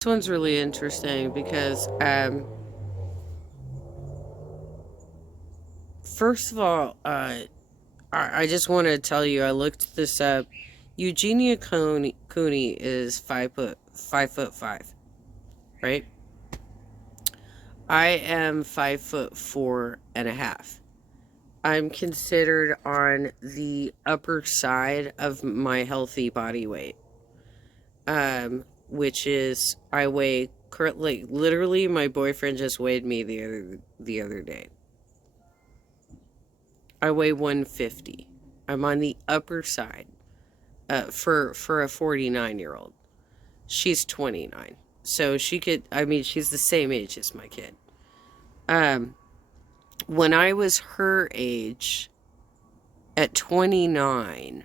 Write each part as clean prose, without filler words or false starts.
This one's really interesting because, first of all, I just want to tell you, I looked this up. Eugenia Cooney is 5'5", right? I am 5'4.5". I'm considered on the upper side of my healthy body weight. Which is, I weigh currently, literally my boyfriend just weighed me the other day. I weigh 150. I'm on the upper side for a 49-year-old. She's 29. So she's the same age as my kid. When I was her age at 29,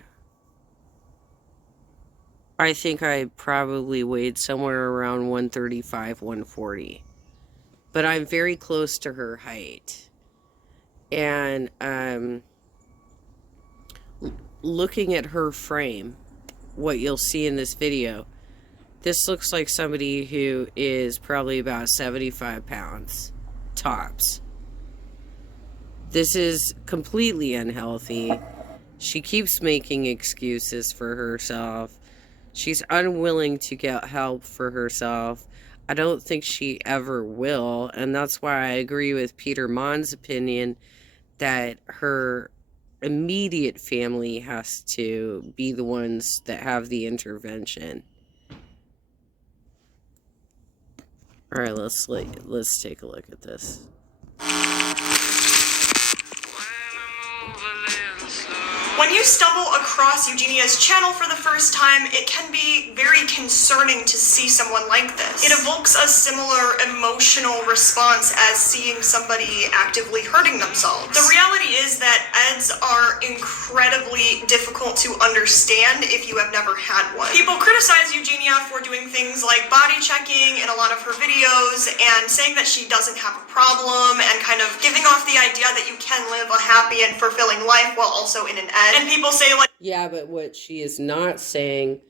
I think I probably weighed somewhere around 135, 140. But I'm very close to her height. And looking at her frame, what you'll see in this video, this looks like somebody who is probably about 75 pounds, tops. This is completely unhealthy. She keeps making excuses for herself. She's unwilling to get help for herself. I don't think she ever will, and that's why I agree with Peter Mon's opinion that her immediate family has to be the ones that have the intervention. All right, let's take a look at this. When you stumble across Eugenia's channel for the first time, it can be very concerning to see someone like this. It evokes a similar emotional response as seeing somebody actively hurting themselves. The reality is that EDs are incredibly difficult to understand if you have never had one. People criticize Eugenia for doing things like body checking in a lot of her videos and saying that she doesn't have a problem and kind of giving off the idea that you can live a happy and fulfilling life while also in an ed. And people say, like, yeah, but what she is not saying,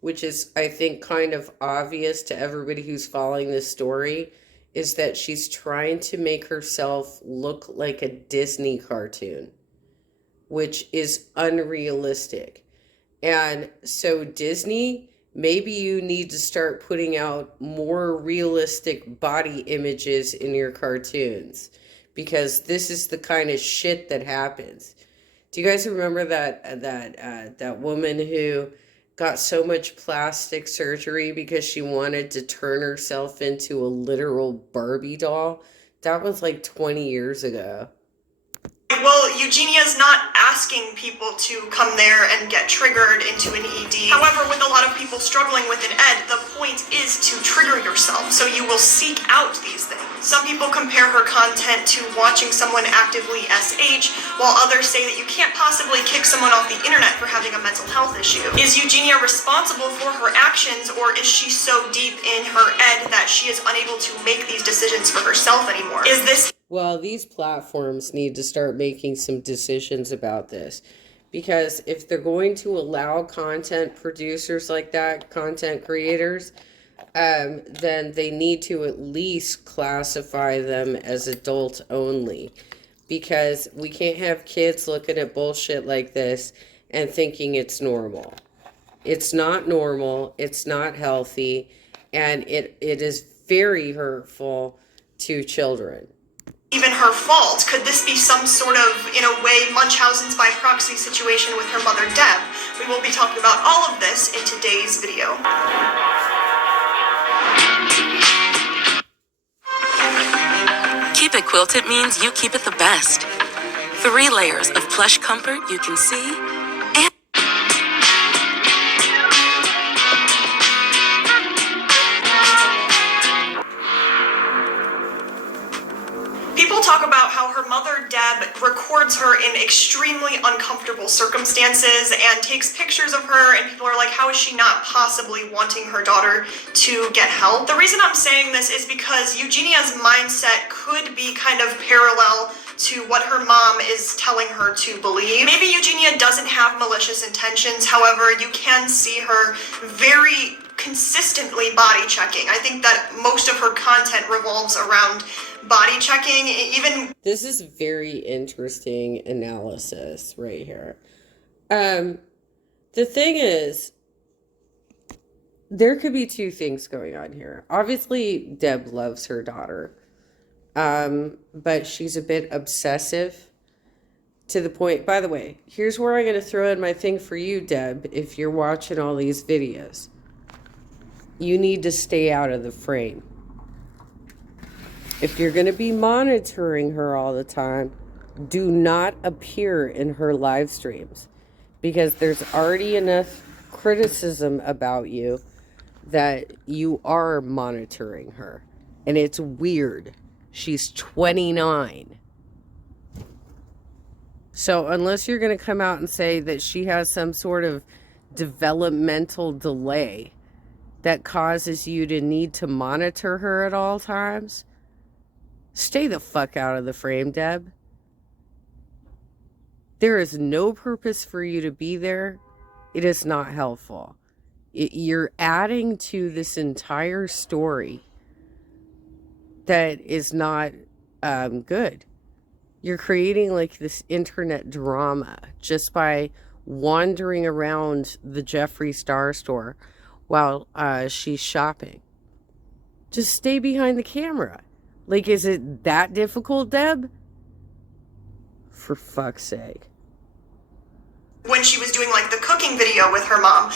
which is, I think, kind of obvious to everybody who's following this story, is that she's trying to make herself look like a Disney cartoon, which is unrealistic. And so Disney, maybe you need to start putting out more realistic body images in your cartoons, because this is the kind of shit that happens. Do you guys remember that woman who got so much plastic surgery because she wanted to turn herself into a literal Barbie doll? That was like 20 years ago. Well, Eugenia's not asking people to come there and get triggered into an ED. However, with a lot of people struggling with an ED, the point is to trigger yourself, so you will seek out these things. Some people compare her content to watching someone actively SH, while others say that you can't possibly kick someone off the internet for having a mental health issue. Is Eugenia responsible for her actions, or is she so deep in her ED that she is unable to make these decisions for herself anymore? Is this... Well, these platforms need to start making some decisions about this, because if they're going to allow content producers like that, content creators, then they need to at least classify them as adult only, because we can't have kids looking at bullshit like this and thinking it's normal. It's not normal, it's not healthy, and it is very hurtful to children. Even her fault? Could this be some sort of, in a way, Munchausen's by proxy situation with her mother, Deb? We will be talking about all of this in today's video. Keep it quilted means you keep it the best. 3 layers of plush comfort you can see and people talk about how her mother, Deb, records her in extremely uncomfortable circumstances and takes pictures of her, and people are like, how is she not possibly wanting her daughter to get help? The reason I'm saying this is because Eugenia's mindset could be kind of parallel to what her mom is telling her to believe. Maybe Eugenia doesn't have malicious intentions, however, you can see her very consistently body checking. I think that most of her content revolves around body checking. Even This is very interesting analysis right here. The thing is, there could be two things going on here. Obviously, Deb loves her daughter, but she's a bit obsessive to the point. By the way, here's where I'm going to throw in my thing for you, Deb. If you're watching all these videos, you need to stay out of the frame. If you're going to be monitoring her all the time, do not appear in her live streams, because there's already enough criticism about you that you are monitoring her. And it's weird. She's 29. So unless you're going to come out and say that she has some sort of developmental delay that causes you to need to monitor her at all times, stay the fuck out of the frame, Deb. There is no purpose for you to be there. It is not helpful. You're adding to this entire story that is not good. You're creating like this internet drama just by wandering around the Jeffree Star store while she's shopping. Just stay behind the camera. Like, is it that difficult, Deb? For fuck's sake. when she was doing like the cooking video with her mom,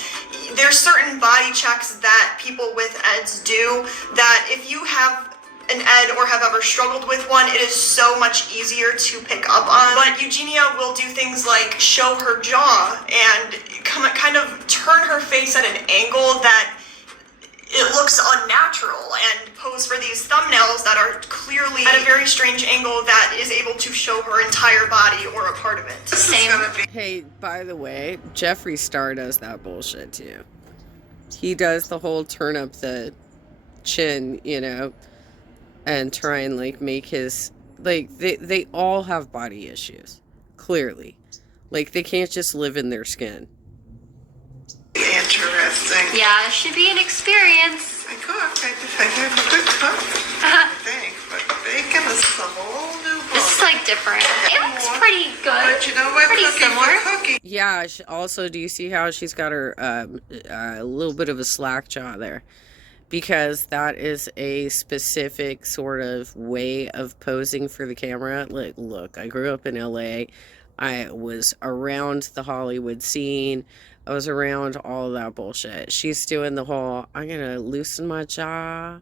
there's certain body checks that people with EDs do that if you have an ED or have ever struggled with one, it is so much easier to pick up on. But Eugenia will do things like show her jaw and kind of turn her face at an angle that it looks unnatural and pose for these thumbnails that are clearly at a very strange angle that is able to show her entire body or a part of it. Same. Hey, by the way, Jeffree Star does that bullshit too. He does the whole turn up the chin, you know, and try and like make his, like, they all have body issues, clearly. Like, they can't just live in their skin. Interesting. Yeah, it should be an experience. I cook. I have a good cook, I think. But bacon is a whole new book. This is like different. It looks pretty good. But you know what? Pretty Cooking similar. for cooking. Yeah, also, do you see how she's got her a little bit of a slack jaw there? Because that is a specific sort of way of posing for the camera. Like, look, I grew up in LA. I was around the Hollywood scene. I was around all that bullshit. She's doing the whole, I'm going to loosen my jaw.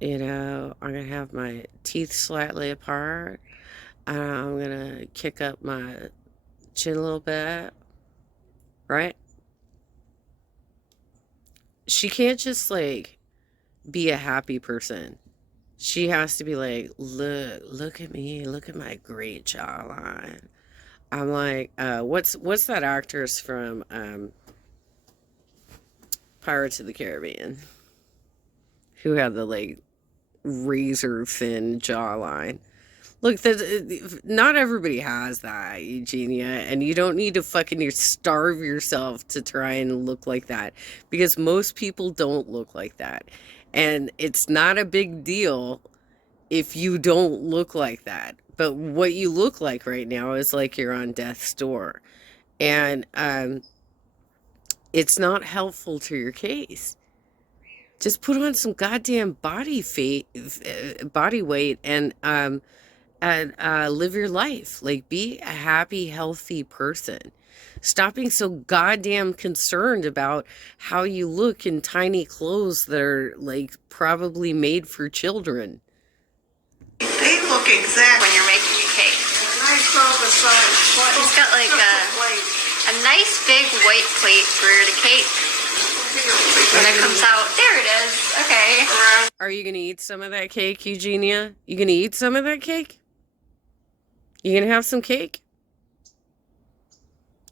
You know, I'm going to have my teeth slightly apart. I'm going to kick up my chin a little bit. Right? She can't just, like, be a happy person. She has to be like, look at me. Look at my great jawline. I'm like, what's that actress from Pirates of the Caribbean who had the like razor thin jawline? Look, not everybody has that, Eugenia, and you don't need to fucking starve yourself to try and look like that, because most people don't look like that, and it's not a big deal if you don't look like that. But what you look like right now is like you're on death's door. And it's not helpful to your case. Just put on some goddamn body weight and live your life. Like, be a happy, healthy person. Stop being so goddamn concerned about how you look in tiny clothes that are like probably made for children. They look exact. When you're making a cake. I saw the size. It's got like a nice big white plate for the cake. When it comes out, there it is. Okay. Are you going to eat some of that cake, Eugenia? You going to eat some of that cake? You going to have some cake?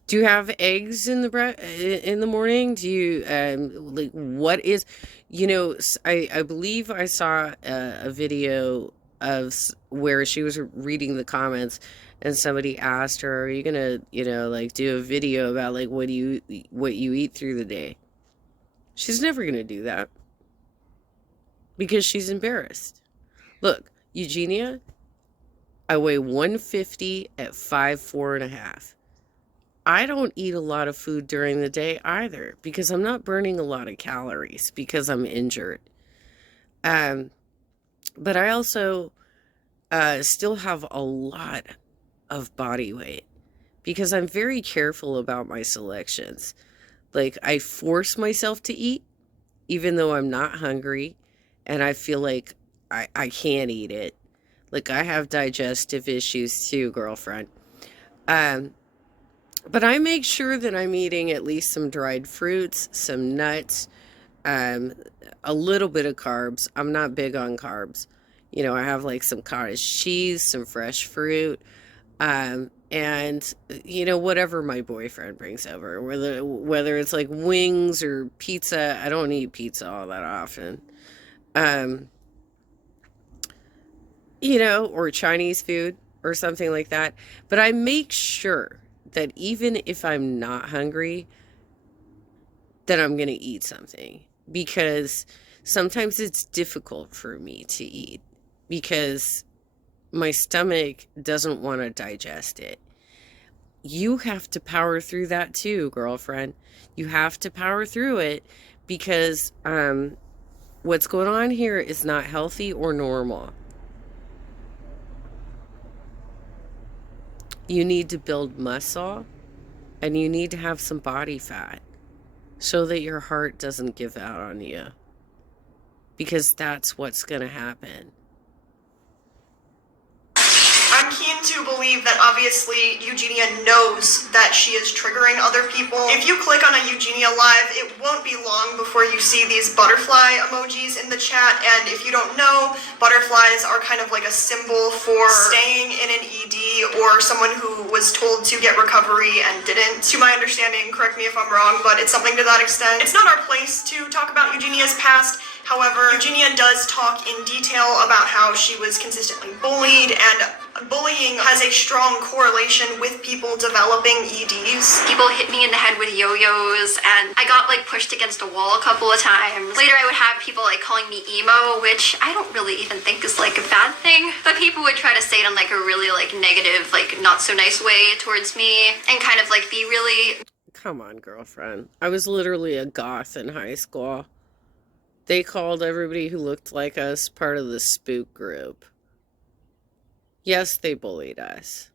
Do you have eggs in the morning? Do you, like, what is, you know, I believe I saw a video of where she was reading the comments and somebody asked her, are you gonna, you know, like do a video about like what you eat through the day? She's never going to do that because she's embarrassed. Look, Eugenia, I weigh 150 at 5'4.5". I don't eat a lot of food during the day either because I'm not burning a lot of calories because I'm injured. But I also still have a lot of body weight because I'm very careful about my selections. Like, I force myself to eat even though I'm not hungry and I feel like I can't eat it. Like, I have digestive issues too, girlfriend. But I make sure that I'm eating at least some dried fruits, some nuts, a little bit of carbs. I'm not big on carbs. You know, I have like some cottage cheese, some fresh fruit, and you know, whatever my boyfriend brings over, whether it's like wings or pizza. I don't eat pizza all that often. You know, or Chinese food or something like that. But I make sure that even if I'm not hungry, that I'm going to eat something, because sometimes it's difficult for me to eat because my stomach doesn't want to digest it. You have to power through that too, girlfriend. You have to power through it because what's going on here is not healthy or normal. You need to build muscle and you need to have some body fat so that your heart doesn't give out on you, because that's what's going to happen. I'm keen to believe that obviously Eugenia knows that she is triggering other people. If you click on a Eugenia live, it won't be long before you see these butterfly emojis in the chat, and if you don't know, butterflies are kind of like a symbol for staying in an ED or someone who was told to get recovery and didn't. To my understanding, correct me if I'm wrong, but it's something to that extent. It's not our place to talk about Eugenia's past. However, Eugenia does talk in detail about how she was consistently bullied, and bullying has a strong correlation with people developing EDs. People hit me in the head with yo-yos, and I got like pushed against a wall a couple of times. Later I would have people like calling me emo, which I don't really even think is like a bad thing, but people would try to say it in like a really like negative, like not so nice way towards me, and kind of like be really... Come on, girlfriend. I was literally a goth in high school. They called everybody who looked like us part of the spook group. Yes, they bullied us.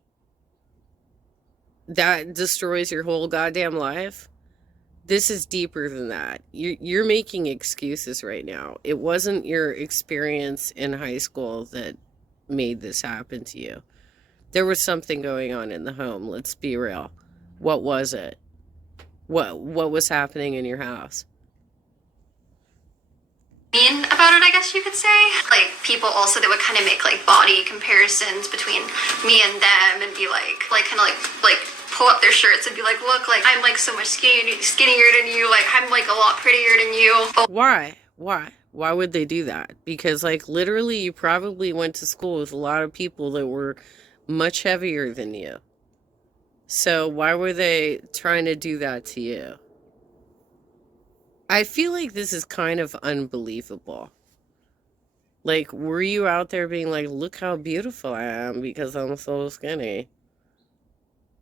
That destroys your whole goddamn life? This is deeper than that. You're making excuses right now. It wasn't your experience in high school that made this happen to you. There was something going on in the home. Let's be real. What was it? What was happening in your house? Mean about it, I guess you could say. Like, people also that would kind of make like body comparisons between me and them and be like kind of like pull up their shirts and be like, look, like I'm like so much skinnier than you, like I'm like a lot prettier than you. Why would they do that? Because like literally you probably went to school with a lot of people that were much heavier than you. So why were they trying to do that to you? I feel like this is kind of unbelievable. Like, were you out there being like, look how beautiful I am because I'm so skinny?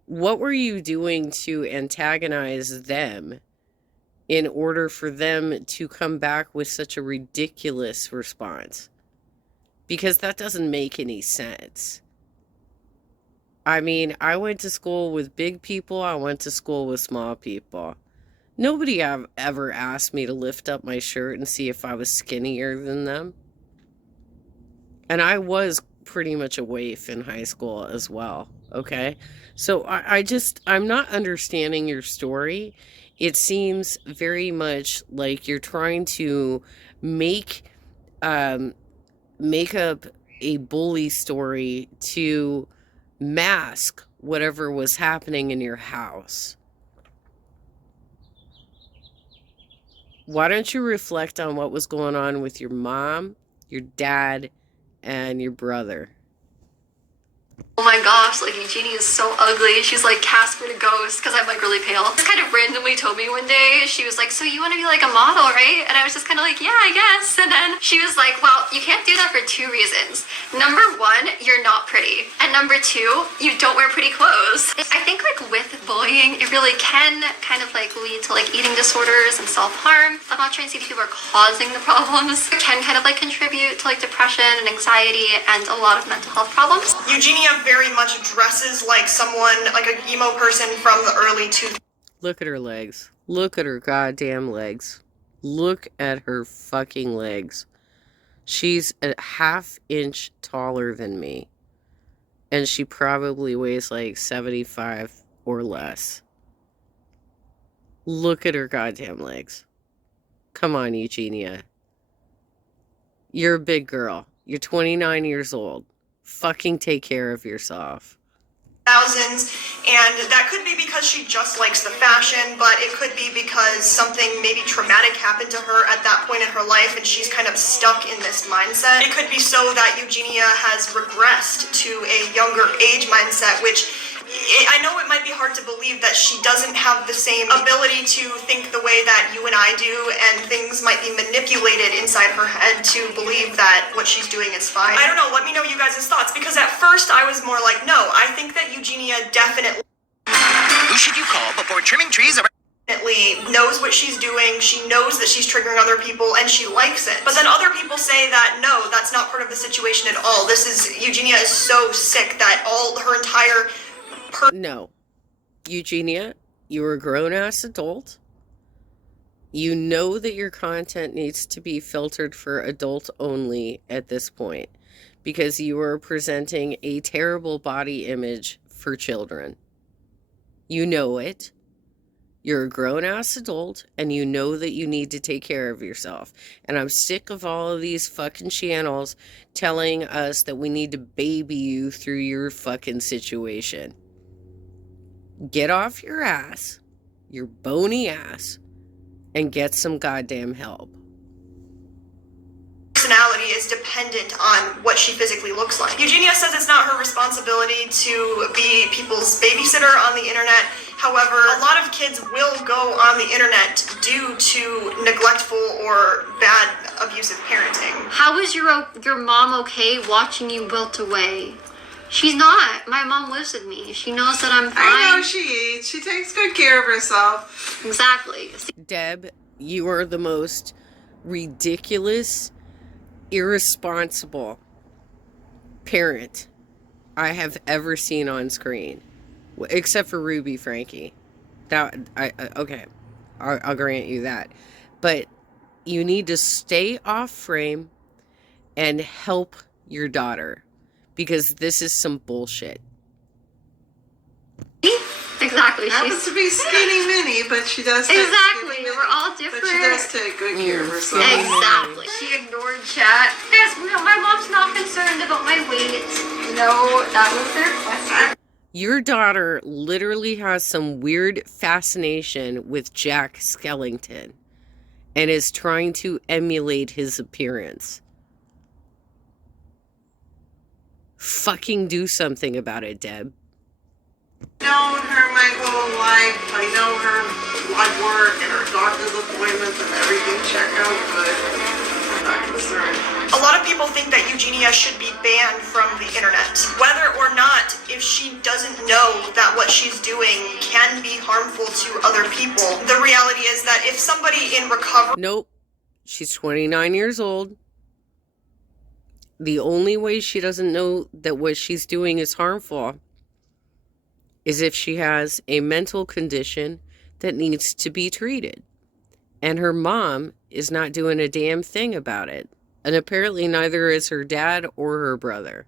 What were you doing to antagonize them in order for them to come back with such a ridiculous response? Because that doesn't make any sense. I mean, I went to school with big people. I went to school with small people. Nobody ever asked me to lift up my shirt and see if I was skinnier than them. And I was pretty much a waif in high school as well, okay? So I'm not understanding your story. It seems very much like you're trying to make up a bully story to mask whatever was happening in your house. Why don't you reflect on what was going on with your mom, your dad, and your brother? Oh my gosh, like Eugenia is so ugly. She's like Casper the Ghost because I'm like really pale. Just kind of randomly told me one day, she was like, so you want to be like a model, right? And I was just kind of like, yeah, I guess. And then she was like, well, you can't do that for 2 reasons. Number one, you're not pretty. And number two, you don't wear pretty clothes. I think like with bullying, it really can kind of like lead to like eating disorders and self-harm. I'm not trying to say these people are causing the problems. It can kind of like contribute to like depression and anxiety and a lot of mental health problems. Eugenia very much dresses like someone, like a emo person from the early 2000s. Look at her legs. Look at her goddamn legs. Look at her fucking legs. She's a ½ inch taller than me. And she probably weighs like 75 or less. Look at her goddamn legs. Come on, Eugenia. You're a big girl. You're 29 years old. Fucking take care of yourself. And that could be because she just likes the fashion, but it could be because something maybe traumatic happened to her at that point in her life and she's kind of stuck in this mindset. It could be so that Eugenia has regressed to a younger age mindset, which I know it might be hard to believe that she doesn't have the same ability to think the way that you and I do, and things might be manipulated inside her head to believe that what she's doing is fine. I don't know, let me know you guys' thoughts, because at first I was more like, no, I think that Eugenia definitely Who should you call before trimming trees around? knows what she's doing, she knows that she's triggering other people, and she likes it. But then other people say that, no, that's not part of the situation at all. Eugenia is so sick that all her entire No. Eugenia, you're a grown-ass adult. You know that your content needs to be filtered for adult only at this point because you are presenting a terrible body image for children. You know it. You're a grown-ass adult, and you know that you need to take care of yourself. And I'm sick of all of these fucking channels telling us that we need to baby you through your fucking situation. Get off your ass, your bony ass, and get some goddamn help. Personality is dependent on what she physically looks like. Eugenia says it's not her responsibility to be people's babysitter on the internet. However, a lot of kids will go on the internet due to neglectful or bad abusive parenting. How is your mom okay watching you wilt away? She's not. My mom lives with me. She knows that I'm fine. I know she eats. She takes good care of herself. Exactly. Deb, you are the most ridiculous, irresponsible parent I have ever seen on screen. Except for Ruby Frankie. Okay. I'll grant you that. But you need to stay off frame and help your daughter. Because this is some bullshit. Exactly. Happens to be skinny mini, but she does take Exactly. skinny We're all mini, different. But she does take good care of herself. Exactly. She ignored chat. Yes, my mom's not concerned about my weight. No, that was their question. Your daughter literally has some weird fascination with Jack Skellington and is trying to emulate his appearance. Fucking do something about it, Deb. I've known her my whole life. I know her blood work and her doctor's appointments and everything check out good. I'm not concerned. A lot of people think that Eugenia should be banned from the internet. Whether or not, if she doesn't know that what she's doing can be harmful to other people, the reality is that if somebody in recovery... Nope. She's 29 years old. The only way she doesn't know that what she's doing is harmful is if she has a mental condition that needs to be treated. And her mom is not doing a damn thing about it. And apparently neither is her dad or her brother.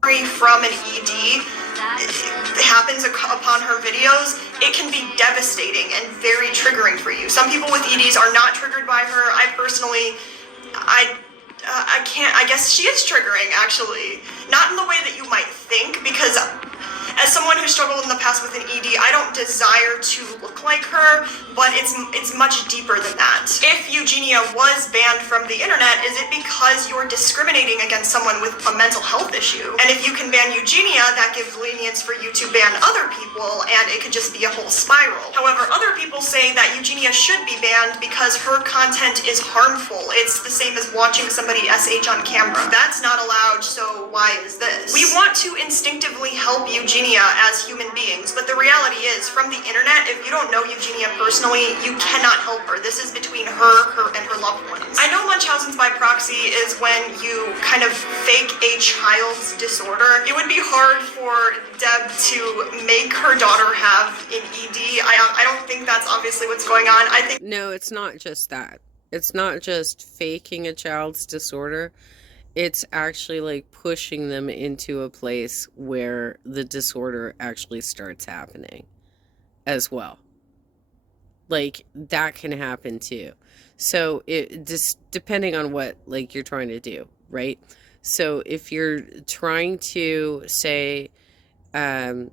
From an ED happens upon her videos, it can be devastating and very triggering for you. Some people with EDs are not triggered by her. I personally, I guess she is triggering, actually. Not in the way that you might think, because As someone who struggled in the past with an ED, I don't desire to look like her, but it's much deeper than that. If Eugenia was banned from the internet, is it because you're discriminating against someone with a mental health issue? And if you can ban Eugenia, that gives lenience for you to ban other people, and it could just be a whole spiral. However, other people say that Eugenia should be banned because her content is harmful. It's the same as watching somebody SH on camera. That's not allowed, so why is this? We want to instinctively help Eugenia as human beings, but the reality is, from the internet, if you don't know Eugenia personally, you cannot help her. This is between her and her loved ones. I know Munchausen's by proxy is when you kind of fake a child's disorder. It would be hard for Deb to make her daughter have an ED. I don't think that's obviously what's going on. I think No, it's not just that. It's not just faking a child's disorder. It's actually like pushing them into a place where the disorder actually starts happening as well. Like, that can happen too. So it just depending on what like you're trying to do, right? So if you're trying to say, I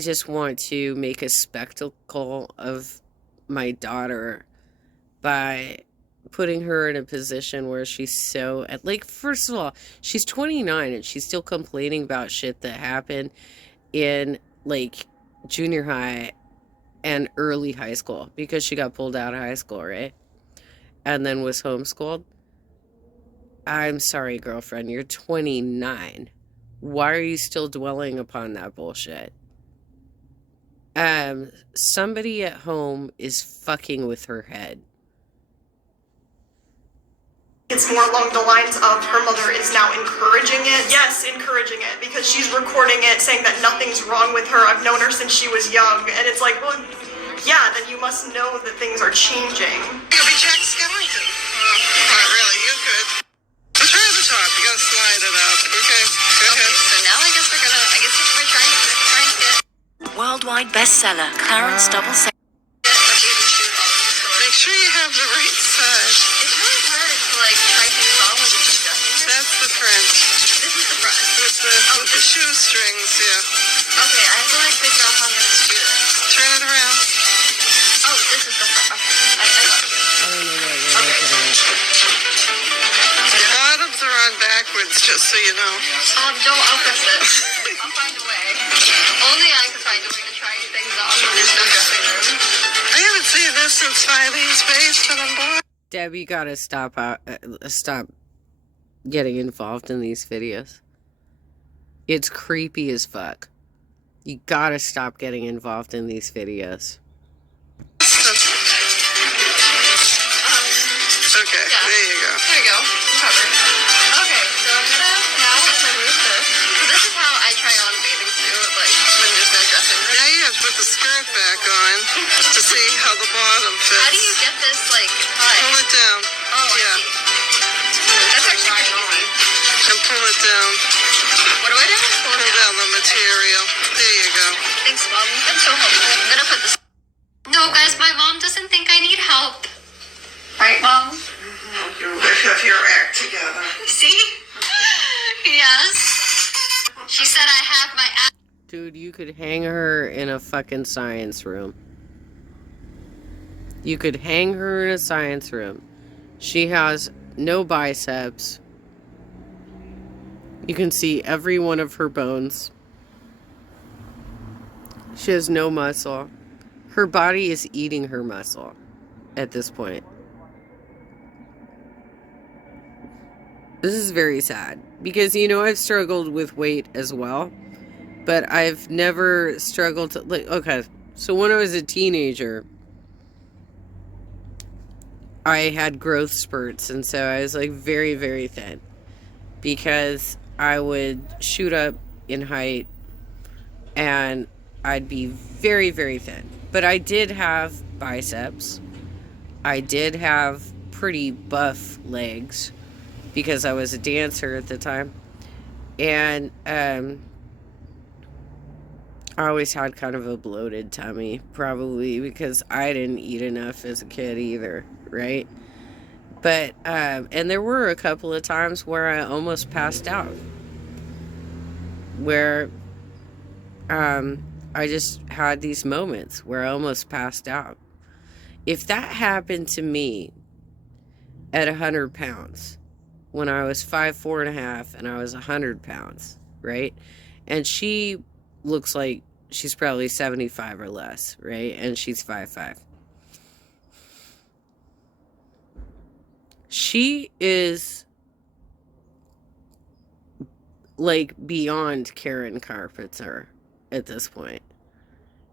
just want to make a spectacle of my daughter by putting her in a position where she's so, like, first of all, she's 29 and she's still complaining about shit that happened in like junior high and early high school because she got pulled out of high school, right? And then was homeschooled. I'm sorry, girlfriend, you're 29. Why are you still dwelling upon that bullshit? Somebody at home is fucking with her head. it's more along the lines of her mother is now encouraging it. Yes, encouraging it, because she's recording it saying that nothing's wrong with her. I've known her since she was young. And it's like, well, yeah, then you must know that things are changing. You'll be Jack Skellington. Not really, you could. But try the top, you gotta slide it up. Okay, go ahead. So now I guess we're trying to get Worldwide bestseller, Clarence Double Make sure you have the right side. It's really hard to like try things on with just adjusting it. That's the front. This is the front. With the shoestrings, yeah. Okay, I feel like good job on this do this. Turn it around. Oh, this is the front. Okay, I got you. I don't know what you're looking at. The bottoms are on backwards, just so you know. I'll fix it. I'll find a way. Only I can find a way to try things on when there's no dressing room. I haven't seen this since Filene's basement on board. Deb, you gotta stop getting involved in these videos. It's creepy as fuck. You gotta stop getting involved in these videos. Okay, Yeah. there you go. There you go. I'm covered. Okay, so I'm gonna now remove this. So this is how I try on a bathing suit, like when there's no dressing room. Now you have to put the skirt back on to see how the bottom fits. How do you get this like high? Pull it down. Oh, Yeah. I see. That's actually pretty easy. And pull it down. What do I do? Pull down the material. There you go. Thanks, Mom. That's so helpful. I'm gonna put this. No, guys, my mom doesn't think I need help. Right, Mom? You have your act together. See? Yes. She said I have my act. Dude, you could hang her in a fucking science room. You could hang her in a science room. She has no biceps. You can see every one of her bones. She has no muscle. Her body is eating her muscle at this point. This is very sad because, you know, I've struggled with weight as well, but I've never struggled to, like, okay, so when I was a teenager, I had growth spurts, and so I was like very, very thin because I would shoot up in height and I'd be very, very thin. But I did have biceps. I did have pretty buff legs because I was a dancer at the time. And I always had kind of a bloated tummy, probably because I didn't eat enough as a kid either, right? But, and there were a couple of times where I almost passed out. Where I just had these moments where I almost passed out. If that happened to me at 100 pounds, when I was 5'4.5" and I was 100 pounds, right? And she looks like she's probably 75 or less, right? And she's 5'5". She is like beyond Karen Carpenter at this point.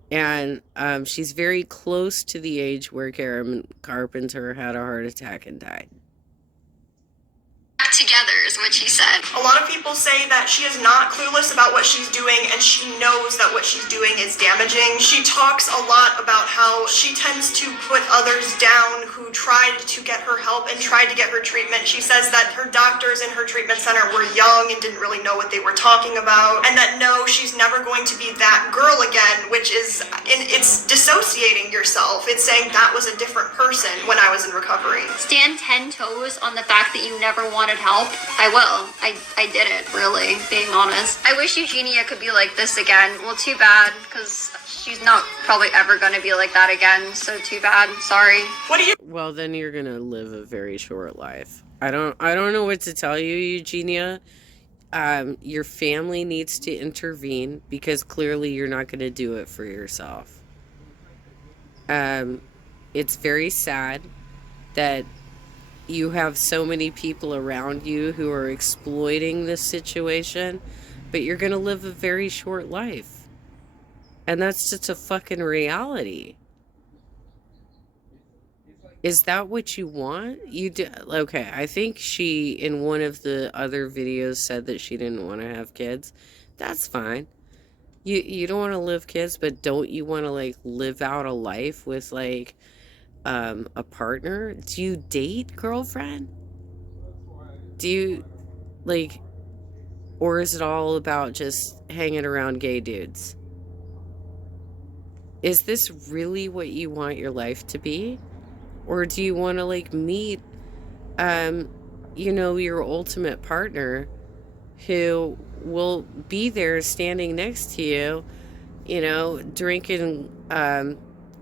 And she's very close to the age where Karen Carpenter had a heart attack and died. Together is what she said. A lot of people say that she is not clueless about what she's doing and she knows that what she's doing is damaging. She talks a lot about how she tends to put others down who tried to get her help and tried to get her treatment. She says that her doctors in her treatment center were young and didn't really know what they were talking about, and that no, she's never going to be that girl again, which is, it's dissociating yourself. It's saying that was a different person when I was in recovery. Stand 10 toes on the fact that you never wanted help. I will. I did it, really, being honest. I wish Eugenia could be like this again. Well, too bad, because she's not probably ever going to be like that again. So too bad. Sorry. What do you... Well, then you're going to live a very short life. I don't know what to tell you, Eugenia. Your family needs to intervene because clearly you're not going to do it for yourself. It's very sad that you have so many people around you who are exploiting this situation, but you're going to live a very short life. And that's just a fucking reality. Is that what you want? Okay, I think she, in one of the other videos, said that she didn't want to have kids. That's fine. You don't want to live kids, but don't you want to, like, live out a life with, like, a partner? Do you date, girlfriend? Do you, like, or is it all about just hanging around gay dudes? Is this really what you want your life to be? Or do you want to, like, meet, you know, your ultimate partner who will be there standing next to you, you know, drinking,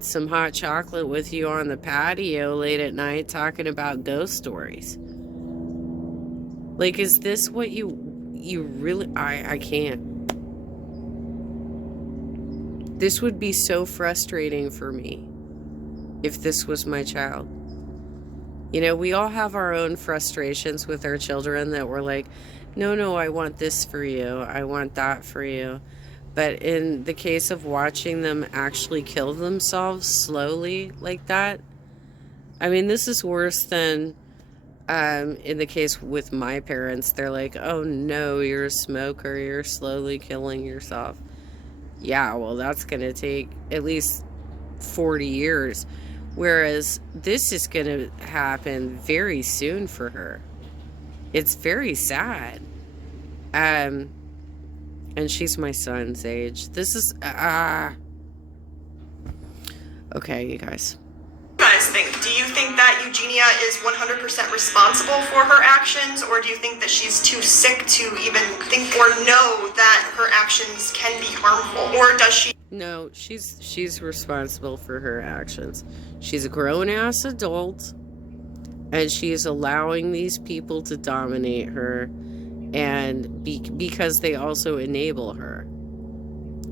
some hot chocolate with you on the patio late at night talking about ghost stories? Like, is this what you really... I can't. This would be so frustrating for me if this was my child. You know, we all have our own frustrations with our children that we're like, no, I want this for you. I want that for you. But in the case of watching them actually kill themselves slowly like that, I mean, this is worse than in the case with my parents. They're like, oh no, you're a smoker, you're slowly killing yourself. Yeah, well, that's going to take at least 40 years. Whereas this is going to happen very soon for her. It's very sad. And she's my son's age. This is, okay, you guys. What do you guys think? Do you think that Eugenia is 100% responsible for her actions, or do you think that she's too sick to even think or know that her actions can be harmful? Or does she... No, she's responsible for her actions. She's a grown-ass adult, and she is allowing these people to dominate her, and because they also enable her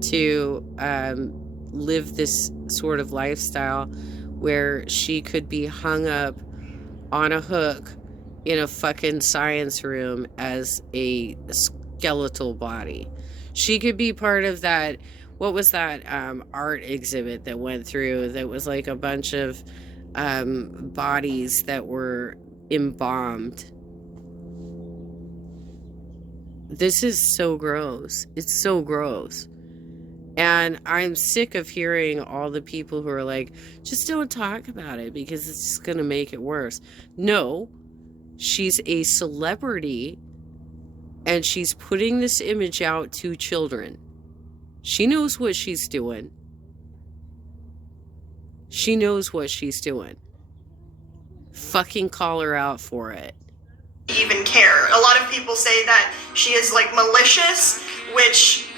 to live this sort of lifestyle where she could be hung up on a hook in a fucking science room as a skeletal body. She could be part of that... What was that art exhibit that went through that was like a bunch of bodies that were embalmed? This is so gross. It's so gross. And I'm sick of hearing all the people who are like, just don't talk about it because it's just going to make it worse. No, she's a celebrity and she's putting this image out to children. She knows what she's doing. She knows what she's doing. Fucking call her out for it. Even care. A lot of people say that she is like malicious, which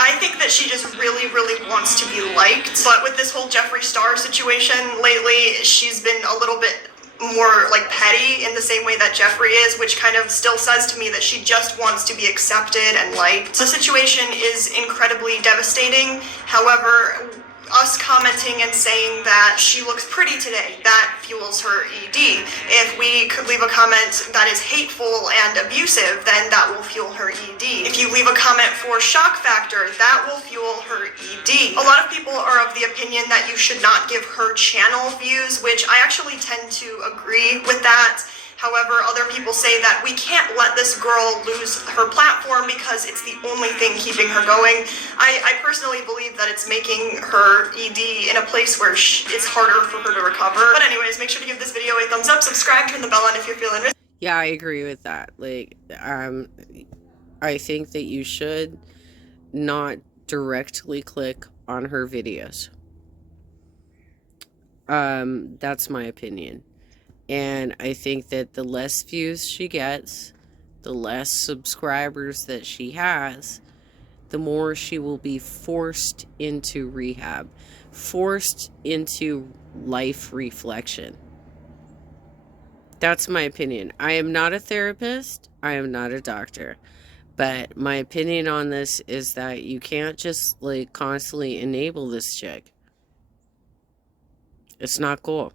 I think that she just really, really wants to be liked. But with this whole Jeffree Star situation lately, she's been a little bit more like petty in the same way that Jeffree is, which kind of still says to me that she just wants to be accepted and liked. The situation is incredibly devastating. However, us commenting and saying that she looks pretty today, that fuels her ED. If we could leave a comment that is hateful and abusive, then that will fuel her ED. If you leave a comment for shock factor, that will fuel her ED. A lot of people are of the opinion that you should not give her channel views, which I actually tend to agree with that. However, other people say that we can't let this girl lose her platform because it's the only thing keeping her going. I personally believe that it's making her ED in a place where it's harder for her to recover. But anyways, make sure to give this video a thumbs up, subscribe, turn the bell on if you're feeling risky. Yeah, I agree with that. Like, I think that you should not directly click on her videos. That's my opinion. And I think that the less views she gets, the less subscribers that she has, the more she will be forced into rehab, forced into life reflection. That's my opinion. I am not a therapist. I am not a doctor. But my opinion on this is that you can't just like constantly enable this chick. It's not cool.